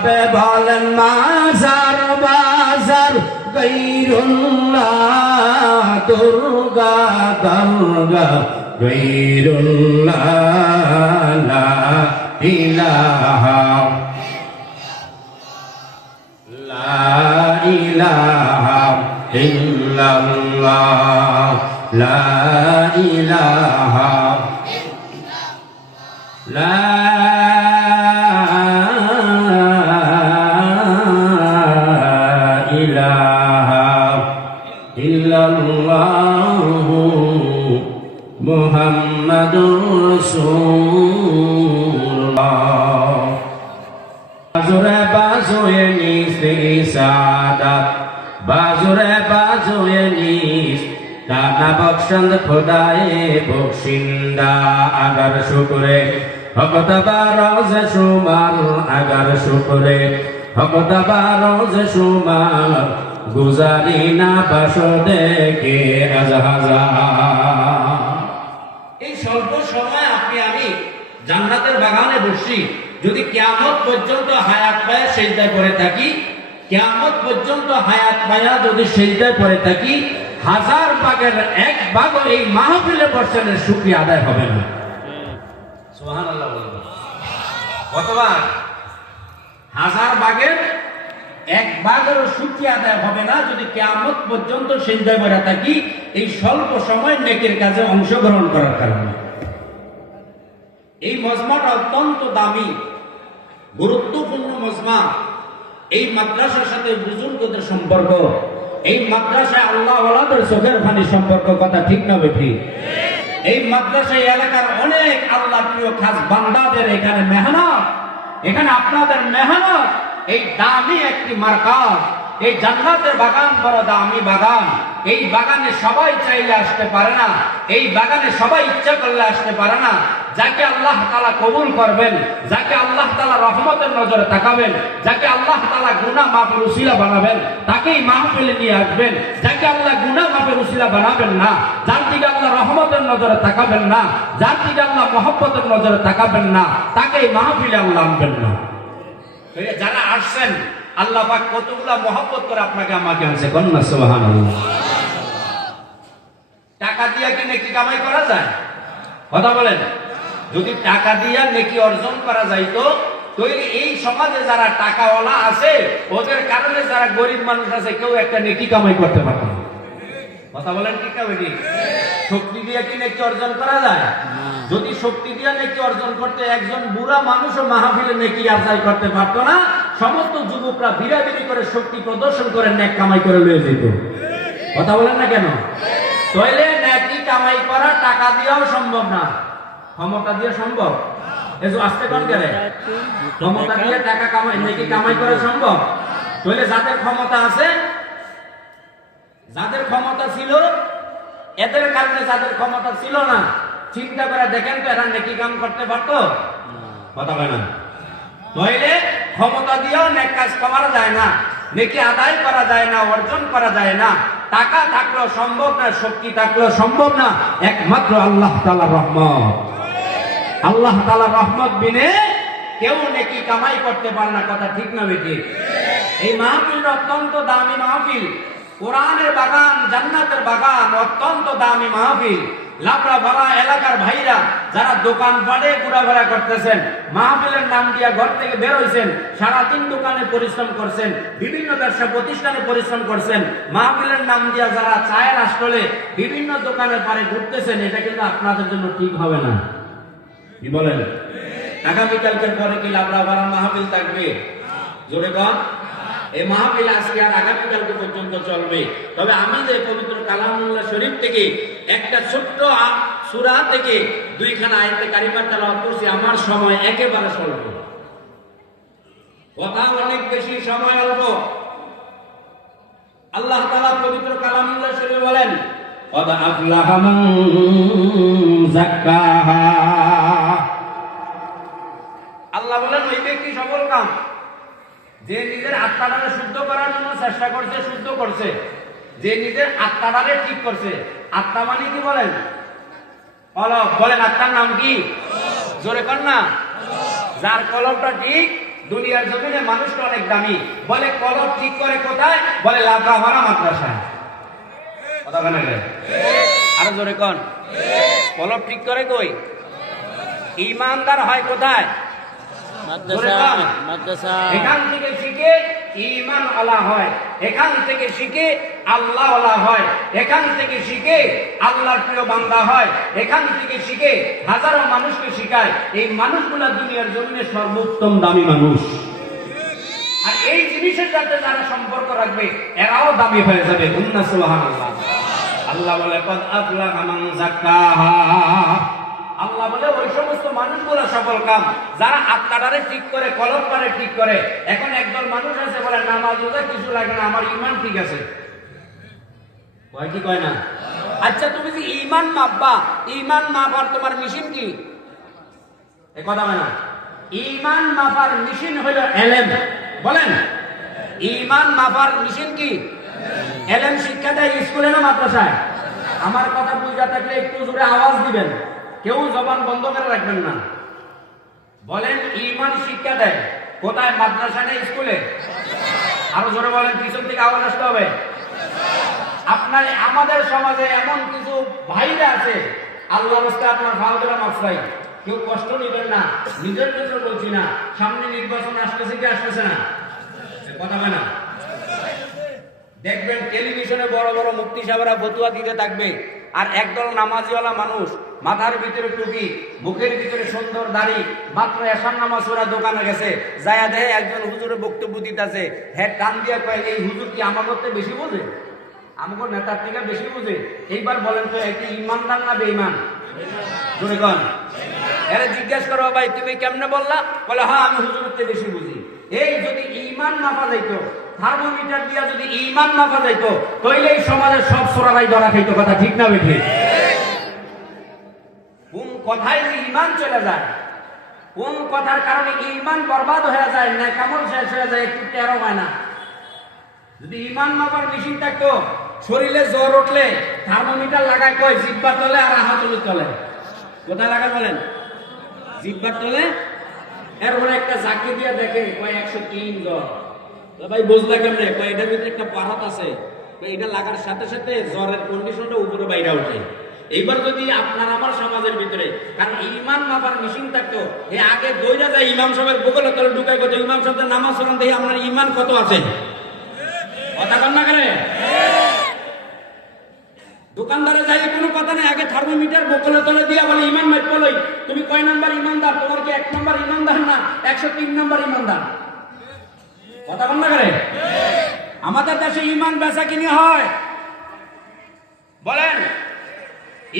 বলেন মাজার বাজার গৈরুল্লাহ দুর্গা দুর্গা গৈরুল্লাহ লা ইলাহা লা ইলাহা ইল্লাল্লাহ লা ইলাহা লা মুহাম্মাদুর রাসূলুল্লাহ বাজুরে বাজুয়ে নিস্তে সাদাত বাজুরে বাজুয়ে নিস দানা বখশন্দ খোদায়ে বখশিন্দা আগার শুকরে হকতা বারোজ শুমাল আগার শুকরে হকতা বারোজ শুমাল গুজারি না বাসো দেখে আজহাজা। এই স্বল্প সময় আপনি আমি জান্নাতের বাগানে বসি, যদি কিয়ামত পর্যন্ত হায়াত পায়া সেজদায় পড়ে থাকি, কিয়ামত পর্যন্ত হায়াত পায়া যদি সেজদায় পড়ে থাকি, 1000 ভাগের 1 ভাগও এই মাহফিলে বর্ষণের শুকরিয়া আদায় হবে না। সুবহানাল্লাহ বলুন। কতবার? 1000 ভাগের 1 ভাগেরও শুকরিয়া আদায় হবে না যদি কিয়ামত পর্যন্ত সেজদায় পড়ে থাকি এই স্বল্প সময় নেকির কাজে অংশগ্রহণ করার কারণে। এই মজমাটা অত্যন্ত দামি, গুরুত্বপূর্ণ মজমা। এই মাদ্রাসার সাথে বুজুর্গদের সম্পর্ক, এই মাদ্রাসায় আল্লাহ ওয়ালাদের চোখের পানি সম্পর্ক, কথা ঠিক না বেঠিক? এই মাদ্রাসায় এলাকার অনেক আল্লাহ প্রিয় খাস বান্দাদের এখানে মেহনত, এখানে আপনাদের মেহনত, এই দামি একটি মার্কাজ। এই জান্নাতের বাগান বড় দামি বাগান। এই বাগানে সবাই চাইলে আসতে পারে না, এই বাগানে সবাই ইচ্ছা করলে আসতে পারে না। যাকে আল্লাহ তাআলা কবুল করবেন, যাকে আল্লাহ তাআলা রহমতের নজরে তাকাবেন, যাকে আল্লাহ তাআলা গুনাহ মাফের উসিলা বানাবেন, তাকেই মাহফিলে নিয়ে আসবেন। যাকে আল্লাহ গুনাহ মাফের উসিলা বানাবেন না, যার দিকে আল্লাহ রহমতের নজরে তাকাবেন না, যার দিকে আল্লাহ মহব্বতের নজরে তাকাবেন না, তাকেই মাহফিলে আল্লাহ আনবেন না। যারা আসছেন আল্লাহ পাক কতগুলা মহব্বত করে আপনাকে আমাকে আনছে, কন্যা সুবহানাল্লাহ। টাকা দিয়া কি নেকি কামাই করা যায়? কথা বলেন। যদি টাকা দিয়া নেকি অর্জন করা যাইতো, তাহলে এই সমাজে যারা টাকাওয়ালা আছে ওদের কারণে যারা গরিব মানুষ আছে কেউ একটা নেকি কামাই করতে পারত না। কথা বলেন ঠিক না বেটি? শক্তি দিয়ে কি নেকি অর্জন করা যায়? যদি শক্তি দিয়ে নেকি অর্জন করতে একজন বুড়া মানুষও মাহফিলে নেকি আদায় করতে পারতো না, সমস্ত যুবকরা বিরাবিরি করে শক্তি প্রদর্শন করে নেক কামাই করে লয়ে যেত। কথা বলেন না কেন? তাইলে নেকি কামাই করা টাকা দিয়েও সম্ভব না, ক্ষমতা দিয়ে সম্ভব। এজো আস্তে কোন গেলে ক্ষমতা দিয়ে টাকা কামাই নেকি কামাই করা সম্ভব। তাইলে যাদের ক্ষমতা আছে, যাদের ক্ষমতা ছিল, এদের কারণে যাদের ক্ষমতা ছিল না, চিন্তা করে দেখেন তো এরা নেকি কাম করতে পারতো? কথা বলে না। তাইলে ক্ষমতা দিয়েও নেক কাজ করা যায় না, নেকি আদায় করা যায় না, অর্জন করা যায় না। টাকা থাকলেও সম্ভব না, শক্তি থাকলেও সম্ভব না, একমাত্র আল্লাহ তাআলার রহমত। আল্লাহ তাআলার রহমত বিনে কেউ নেকি কামাই করতে পারে না, কথা ঠিক না বেটি? এই মাহফিল অত্যন্ত দামি মাহফিল, কোরআনের বাগান, জান্নাতের বাগান, অত্যন্ত দামি মাহফিল। লাবড়া বাবা এলাকার ভাইরা যারা দোকান পাড়ে ঘোরাফেরা করতেছেন, মাহফিলের নাম দিয়া ঘর থেকে বের হইছেন, সারাদিন দোকানে পরিশ্রম করছেন, বিভিন্ন ব্যবসা প্রতিষ্ঠানে পরিশ্রম করছেন, মাহফিলের নাম দিয়া যারা চায়ের আসলে বিভিন্ন দোকানের পাড়ে ঘুরতেছেন, এটা কিন্তু আপনাদের জন্য ঠিক হবে না। কি বলেন? আগামীকালকের পরে কি লাবড়া বাবার মাহফিল থাকবে? জোরে কর। এই মাহফিল আজকে আর আগামীকালকে পর্যন্ত চলবে। তবে আমি যে পবিত্র কালামুল্লাহ শরীফ থেকে একটা ছোট্ট সূরা থেকে 2খানা আয়াতে কারিমা তেলাওয়াত করছি, আমার সময় একেবারে স্বল্প, কথা অনেক বেশি, সময় অল্প। আল্লাহ তাআলা পবিত্র কালামুল্লাহ শরীফে বলেন, কদ আফলাহা মান যাক্কাহা। আল্লাহ বলেন ওই ব্যক্তি সফল কাম যে নিজের আত্মাটাকে শুদ্ধ করার জন্য চেষ্টা করছে, শুদ্ধ করছে, যে নিজের আত্মাটাকে ঠিক করছে। আত্মা মানে কি বলেন? কলব। বলেন আত্মার নাম কি? জোরে কর না। যার কলবটা ঠিক, দুনিয়ার জমিনে মানুষটা অনেক দামি। বলে কলব ঠিক করে কোথায়? বলে লাফাহারা মাদ্রাসায়। কথা বলে না? আরো জোরে কোন? কলব ঠিক করে কই? ইমানদার হয় কোথায়? মাদ্রাসা। এখান থেকে শিখে ঈমান আলা হয়, এখান থেকে শিখে আল্লাহ আলা হয়, এখান থেকে শিখে আল্লাহর প্রিয় বান্দা হয়, এখান থেকে শিখে হাজারো মানুষকে শিখায়। এই মানুষগুলা দুনিয়ার জমিনে সর্বোত্তম দামি মানুষ। আর এই জিনিসের সাথে যারা সম্পর্ক রাখবে এরাও দামি হয়ে যাবে। সুবহানাল্লাহ। আল্লাহ বলে কদ আফলাহা মান যাক্কাহা। আল্লাহ বলে ওই সমস্ত মানুষগুলো সফল কাম যারা আত্মাটারে ঠিক করে, কলবটারে ঠিক করে। এখন একদল মানুষ আছে বলে নামাজ রোজা কিছু লাগে না, আমার ঈমান ঠিক আছে। কয় কি কয় না? আচ্ছা তুমি যে ঈমান মাপবা, ঈমান মাপার তোমার মেশিন কি? এই কথা হয় না। ঈমান মাপার মেশিন হলো ইলম। বলেন ঈমান মাপার মেশিন কি? ইলম শিক্ষা দেয় স্কুলে না মাদ্রাসায়? আমার কথা বুঝা থাকলে একটু জোরে আওয়াজ দিবেন, কেউ জবান বন্ধ করে রাখবেন না। বলেন ঈমান শিক্ষা দেয় কোথায়? মাদ্রাসা না স্কুলে? আরো জোরে বলেন, পিছন থেকে আওয়াজ আসতে হবে। আপনার আমাদের সমাজে এমন কিছু ভাইরা আছে, আল্লাহর রাস্তায় আপনার ভাওদরা মাফসাই, কেউ কষ্ট নেবেন না, নিজের জন্য বলছি না। সামনে নির্বাচন আসতেছে কি আসতেছে না? কথা হয় না? দেখবেন টেলিভিশনে বড় বড় মুফতি সাহেবরা ফতোয়া দিতে থাকবে, আর একদল নামাজিওয়ালা মানুষ, মাথার ভিতরে টুপি, বুকের ভিতরে সুন্দর দাড়ি, মাত্র এশার নামাজ ওরা দোকানে গেছে, যায়া দেয় একজন হুজুরের বক্তব্য দিতেছে। হ্যাঁ কান দিয়া কয়, এই হুজুর কি আমার করতে বেশি বোঝে? আমাকে নেতার থেকে বেশি বোঝে? এইবার বলেন তো একটি ইমানদার না বেঈমান? জোরে কোন? এরা জিজ্ঞাসা করো, ভাই তুমি কেমনে বললা? বলে হ্যাঁ আমি হুজুরের থেকে বেশি বুঝি। এই যদি ঈমান মাপা যাইতো, থার্মোমিটার দিয়া যদি ঈমান মাপা যাইতো, তাইলে এই সমাজের সব সোরারাই ধরা খাইতো। কথা ঠিক না বেঠিক? কোন কথায় যে ঈমান চলে যায়, কোন কথার কারণে ঈমান বরবাদ হয়ে যায়, নেকামল শেষ হয়ে যায়, একটু টেরো হয় না। যদি ঈমান মাপার মেশিন থাকতো, শরীরে জ্বর উঠলে থার্মোমিটার লাগায় কয় জিহ্বার তলে আর হাতলে তলে। কোথায় লাগায় বলেন? জিহ্বার তলে। এরপরে একটা জাকি দিয়ে দেখে কয় 103 জ্বর। ভাই বুঝলে কেমনে? কয় এটার ভিতরে একটা পারাত আছে, এটা লাগার সাথে সাথে জ্বরের কন্ডিশনটা উপরে বাইরে ওঠে। এইবার যদি আপনার আমার সমাজের ভিতরে, কারণ ঈমান মাপার মেশিন থাকতো, এ আগে দইরা যায় ইমাম সাহেবের বগলে তলে ঢুকাই কত ইমাম সাহেবের নামাজ পড়ান দেখি আপনার ঈমান কত আছে। কথা কন না করে? দোকানদারে যাই কোনো কথা নেই, আগে থার্মোমিটার বকলে তলে দিয়া বলে ঈমান মাইপ লই, তুমি কয় নাম্বার ঈমানদার? তোমার কি 1 নাম্বার ঈমানদার না 103 নাম্বার ঈমানদার? কথা কন না করে? আমাদের দেশে ঈমান বেচা কিনে হয়। বলেন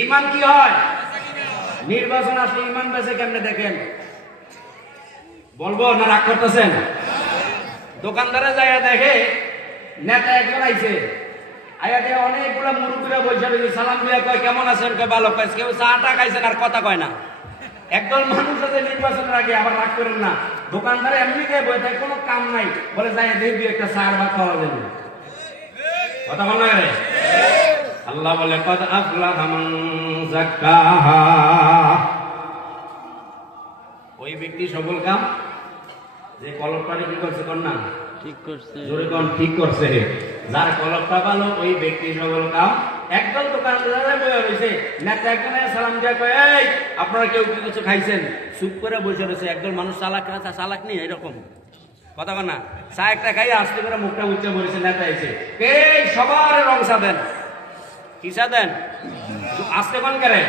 ঈমান কি হয়? নির্বাচন আসলে ঈমান বেচে কেমনে দেখেন? বলবো না রাগ করতেছেন? দোকানদারে যায় দেখে নেতা একজন আইছে, আয়া দিয়ে অনেকগুলা মুরুব্বিরা বসে রয়েছে, সালাম দিয়া কয় কেমন আছেন? কয় ভালো। কয় কেউ চাটা খাইছেন আর কথা কয় না। একদল মানুষ আছে নির্বাচনের আগে, আবার রাগ করেন না, দোকানদারে এমনি খেয়ে বই থাকে, কোনো কাম নাই, বলে যাই দেখবি একটা চার ভাত খাওয়া যাবে। কথা বল না রে? আল্লাহ বলে কদ আফলাহা মান যাক্কাহা। ওই ব্যক্তি সফল কাম যে কলবটারে কি করছে? কোন না ঠিক করছে? জোরে কোন? ঠিক করছে। যার কলবটা ভালো ওই ব্যক্তি সফল কাম। একদল দোকানদারে বসে রয়েছে, নেতা একজনে সালাম দিয়ে কয় এই আপনারা কেউ কি কিছু খাইছেন? চুপ করে বসে রয়েছে। একদল মানুষ চালাক নেই এরকম কথা বল না, চা একটা খাই আসতে করে মুখটা উচ্চে বলেছে। নেতা এসে এই সবার রং চা দেন। কি চা দেন? আসতে কোন করে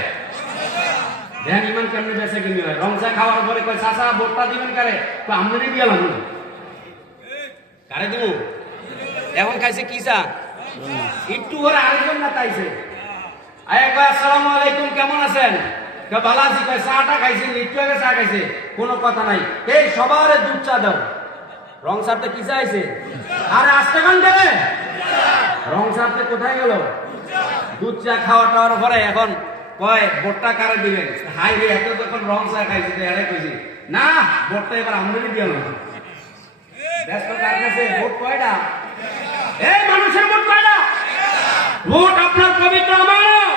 দেন? ইমান কেমনে বেঁচে কিনি হয়? রং চা খাওয়ার পরে কয় চাচা ভোটটা দিবেন কারে? আমদানি দিয়ে লাগলো কারে দিব? এখন খাইছে কি চা? একটু করে আরেকজন নেতা আইছে, আয়া কয় আসসালামু আলাইকুম, কেমন আছেন? ভালো আছি। কয় চাটা খাইছেন? একটু আগে চা খাইছে। কোনো কথা নাই, এই সবার দুধ চা দাও। রং চাতে কি চা আইছে? আরে আসতে কোন গেলে? রং চাতে কোথায় গেল? দুধ চা খাওয়া টাওয়ার পরে এখন কয় ভোটটা কারে দিবেন? হাই রে, এত যখন রং চা খাইছে এরাই কইছি না ভোটটা এবার আমদানি দিয়ে না। ব্যস্ত কার কাছে? ভোট কয়টা? এই মানুষের ভোট কয়টা? ভোট আপনার পবিত্র আমানত।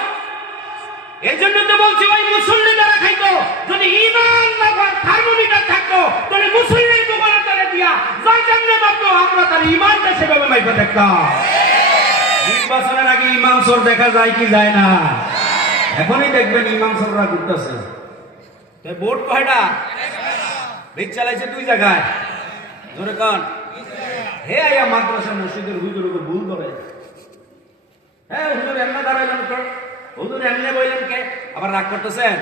এই জন্য তো বলছি ওই মুসল্লি যারা খাইতো, যদি ঈমান না থার্মোমিটার থাকতো তাহলে মুসল্লির দোকানে তারা না, যাই জানলে মাত্র আমরা তার ইমানটা সেভাবে মাইপা দেখতাম। নির্বাচনের আগে ইমাম চোর দেখা যায় কি যায় না? এখনই দেখবেন ইমাম চোররা ঘুরতেছে। ভোট কয়টা? রিক চালাইছে 2 জায়গায়। ধরে কান হে আয়া মাদ্রাসা মসজিদের হুজুর ভুল করে। হ্যাঁ হুজুর এমনি দাঁড়াইলেন তো, হুজুর এমনি বললেন কে? আবার রাগ করতেছেন।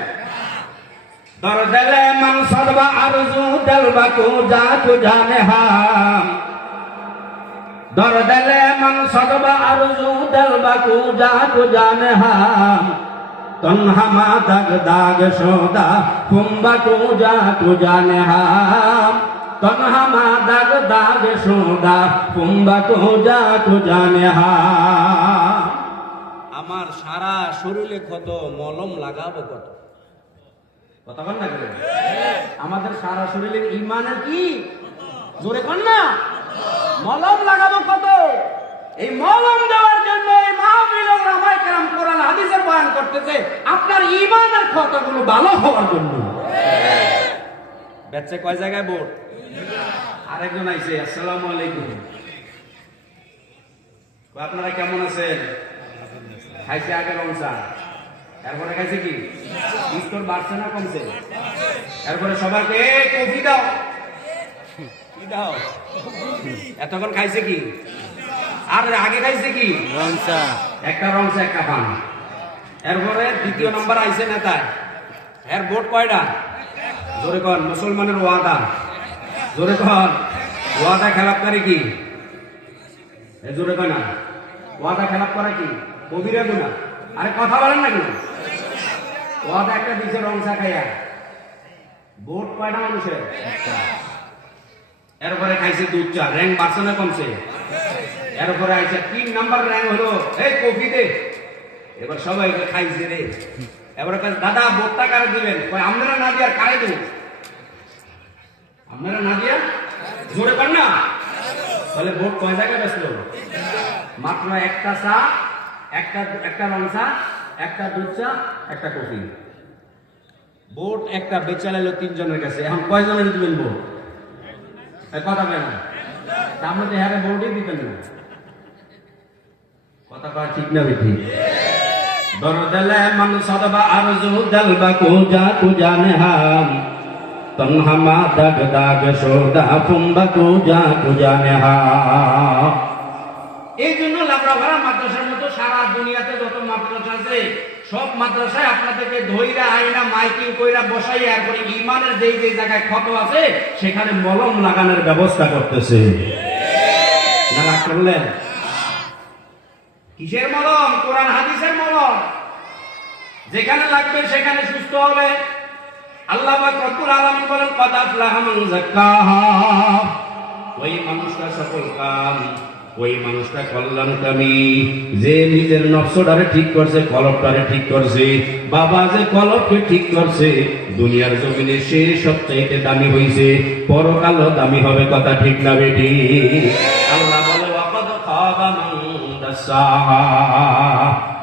দর দিলে মান সদবা আরজু দিলবা কো যা তো জানে হাম। দর দিলে মান সদবা আরজু দিলবা কো যা তো জানে হাম। তনহামা দাগ দাগ সোদা কুম্বা কো যা তো জানে হাম। তনহামা দাগ দাগ সোদা কুম্বা কো যা তো জানে হাম। আমার সারা শরীরে কত মলম লাগাবো কত? কথা বল না কেন? আমাদের সারা শরীরের ইমানের কি জোরে কর না, মলম লাগাবো কত? এই মলম দেওয়ার জন্য এই মাহফিল ওলামায়ে কেরাম কোরআন হাদিসের বয়ান করতেছে আপনার ইমানের ক্ষতগুলো ভালো হওয়ার জন্য। বেচে কয় জায়গায় ভোট? আরেকজন আইছে, আসসালামু আলাইকুম, আপনারা কেমন আছেন? খাইছে আগে লঙ্কা, এরপরে খাইছে কি বিস্কুট, বাড়ছে না কমছে? এরপরে সবাইকে কফি দাও, কি দাও? এতক্ষণ খাইছে কি? আর আগে খাইছে কি? রংসা, একটা রংসা একটা পান। এরপরে দ্বিতীয় নম্বর আইছে নেতা, এর ভোট কয়টা? জোরে কর। মুসলমানের ওয়াদা, জোরে কর। ওয়াদা খেলাপ করে কি? জোরে কয় না, ওয়াদা খেলাপ করে কি? কবিরা গুনাহ। আরে কথা বলেন না কেন? ওয়াদা একটা দিছে রংসা খাইয়া। ভোট কয়টা মানুষের? এরপরে খাইছে দুধ চা, র্যাঙ্ক বাড়ছে না কমছে? এরপরে আইছে 3 নাম্বার র্যাঙ্ক হলো এই কফি দে। এবার সবাই খাইছে রে। এবারে দাদা ভোটটা কারে দিবেন? আপনারা না দিয়ে আর কারে দেব? আপনারা না দিয়ে জোরে পান না? তাহলে ভোট কয় জায়গায় ব্যস্ত? মাত্র একটা চা, একটা রংসা, একটা দুধ চা, একটা কফি। ভোট একটা বেচা লাইলো 3 জনের কাছে। এখন কয়জনের দিবেন ভোট? কথা বলেন না, আপনি তো হারে ভোটই দিতেন না। কথা কয় ঠিক না বেঠি? দরদলে মান সদবা আরজু দিলবা কো যা তু জানে হাম। তনহামা দাগ দাগ সোদা কুম্বা কো যা তু জানে হাম। এই জন্য লাবড়াভাড়া মাদ্রাসার মতো সারা দুনিয়াতে যত মাদ্রাসা আছে সব মাদ্রাসায় আপনাদেরকে ধইরা আইনা মাইকিং কইরা বসাইয়া এরপরে ইমানের যেই যেই জায়গায় ক্ষত আছে সেখানে মলম লাগানোর ব্যবস্থা করতেছে। না রাগ করলেন? কিসের মলম? কোরআন হাদিসের মলম। যেখানে লাগবে সেখানে সুস্থ হবে। আল্লাহ পাক রব্বুল আলামিন বলেন কদ আফলাহা মান যাক্কাহা। ওই মানুষটা সফল কাম, ওই মানুষটা কল্যাণকামী যে নিজের নফসটারে ঠিক করছে, কলবটারে ঠিক করছে। বাবা যে কলবকে ঠিক করছে দুনিয়ার জমিনে সে সবচাইতে দামি হইছে, পরকালও দামি হবে। কথা ঠিক না বেটি? আল্লাহ বলে ওয়াকাদ খাবা মান দাসাহা।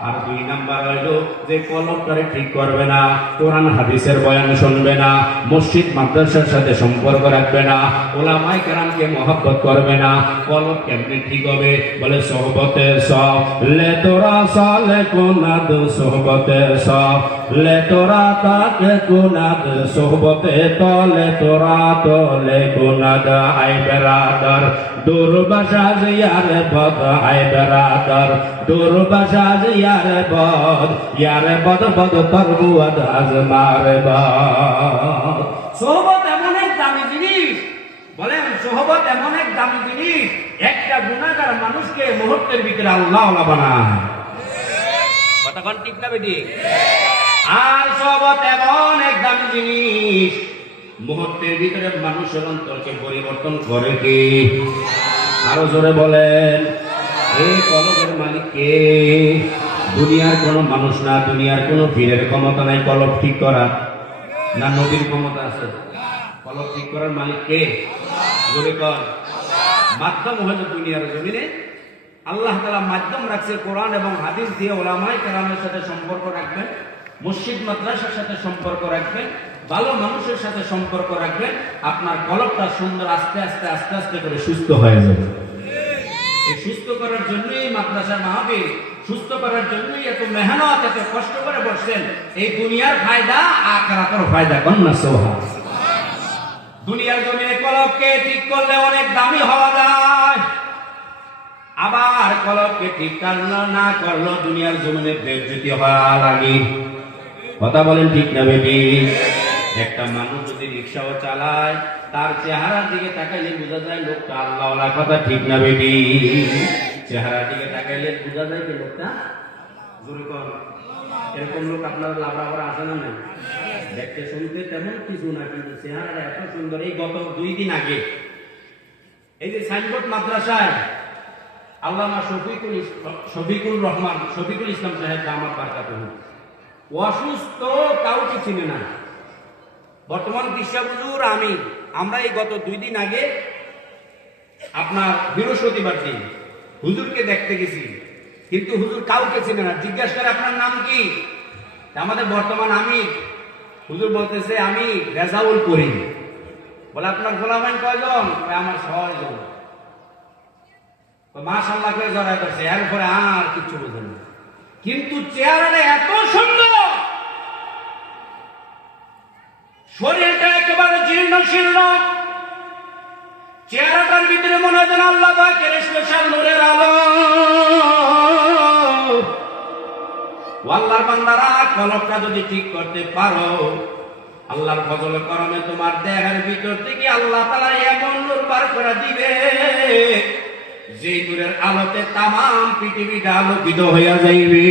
আর 2 নাম্বার হইলো যে কলবটারে ঠিক করবে না, কোরআন হাদিসের বয়ান শুনবে না, মসজিদ মাদ্রাসার সাথে সম্পর্ক রাখবে না, ওলামায়ে কেরামকে মহব্বত করবে না। কলব কেমনে ঠিক হবে? বলে সোহবতে সব লে তোরা সালে কোনাদ, সোহবতে সব লে তোরা তাকে কোনাদ, সোহবতে তলে তোরা তলে কোনাদ। আই বেরাদার দুর্বাসা জিয়ারে বদ, আই বেরাদার দুর্বাসা জিয়ারে বদ, ইয়ারে বদ বদ পরবুয়াদ আজমারে বদ। সোহবত এমন এক দামি জিনিস, বলেন সোহবত এমন এক দামি জিনিস, একটা গুনাহগার মানুষকে মুহূর্তের ভিতরে আল্লাহ ওয়ালা বানায়। কথা কোন ঠিক না বেটি? আর সোহবত এমন এক দামি জিনিস, মুহূর্তের ভিতরে মানুষের অন্তরকে পরিবর্তন করে কে? আরো জোরে বলেন। এই কলবের মালিক কে? দুনিয়ার কোন মানুষ না, দুনিয়ার কোন পীরের ক্ষমতা নাই কলব ঠিক করার, না নবীর ক্ষমতা আছে? কলব ঠিক করার মালিক কে? জোরে কর। মাধ্যম হলো দুনিয়ার জমিনে আল্লাহ তাআলা মাধ্যম রাখছে কোরআন এবং হাদিস দিয়ে ওলামায়ে কেরামের সাথে সম্পর্ক রাখবেন, মসজিদ মাদ্রাসার সাথে সম্পর্ক রাখবেন, ভালো মানুষের সাথে সম্পর্ক রাখবেন, আপনার কলবটা সুন্দর আস্তে আস্তে আস্তে আস্তে করে সুস্থ হয়ে যাবে। এই সুস্থ করার জন্যই মাদ্রাসার মাহফিল, সুস্থ করার জন্যই এত মেহনত, এত কষ্ট করে বসছেন। এই দুনিয়ার ফায়দা আখিরাতের ফায়দা, কন্যা সোহা। দুনিয়ার জমিনে কলবকে ঠিক করলে অনেক দামি হওয়া যায়, আবার কলবকে ঠিক না করলেও দুনিয়ার জমিনে বেজ্জতি হওয়া লাগে। কথা বলেন ঠিক না বেটি? একটা মানুষ যদি রিক্সাও চালায়, তার চেহারার দিকে তাকাইলে বোঝা যায় লোকটা আল্লাহওয়ালা। কথা ঠিক না বেটি? চেহারার দিকে তাকাইলে বোঝা যায় যে লোকটা জোরে কর। এরকম লোক আপনার লাভরা আছে না? নাই? দেখতে শুনতে তেমন কিছু না, কিন্তু চেহারাটা এত সুন্দর। এই গত 2 দিন আগে এই যে সাইনবোর্ড মাদ্রাসায় আল্লামা শফিকুল ইসলাম সাহেব দামাত বারকাতুহু অসুস্থ, কাউকে চিনে না। বর্তমান কৃষক হুজুর আমরা এই গত 2 দিন আগে আপনার বৃহস্পতিবার দিন হুজুরকে দেখতে গেছি, কিন্তু হুজুর কাউকে চিনে না। জিজ্ঞাসা করে আপনার নাম কি? আমাদের বর্তমান হুজুর বলতেছে আমি রেজাউল করিম। বলে আপনার গোলামেন কয়জন? আমার 6 জন। মাশাআল্লাহ করে জড়ায় করছে, এরপরে আর কিছু বোঝেন না, কিন্তু চেহারাটা এত সুন্দর, শরীরটা একেবারে জীর্ণ শীর্ণ, চেহারাটার ভিতরে মনে হয় যেন আল্লাহ পাকের স্পেশাল নূরের আলো। আল্লাহর বান্দারা, কলবটা যদি ঠিক করতে পারো, আল্লাহর ফজল করমে তোমার দেহের ভিতর থেকে আল্লাহ তাআলা এমন নূর বার করে দিবে, যে নূরের আলোতে তামাম পৃথিবীটা আলোকিত হইয়া যাইবে।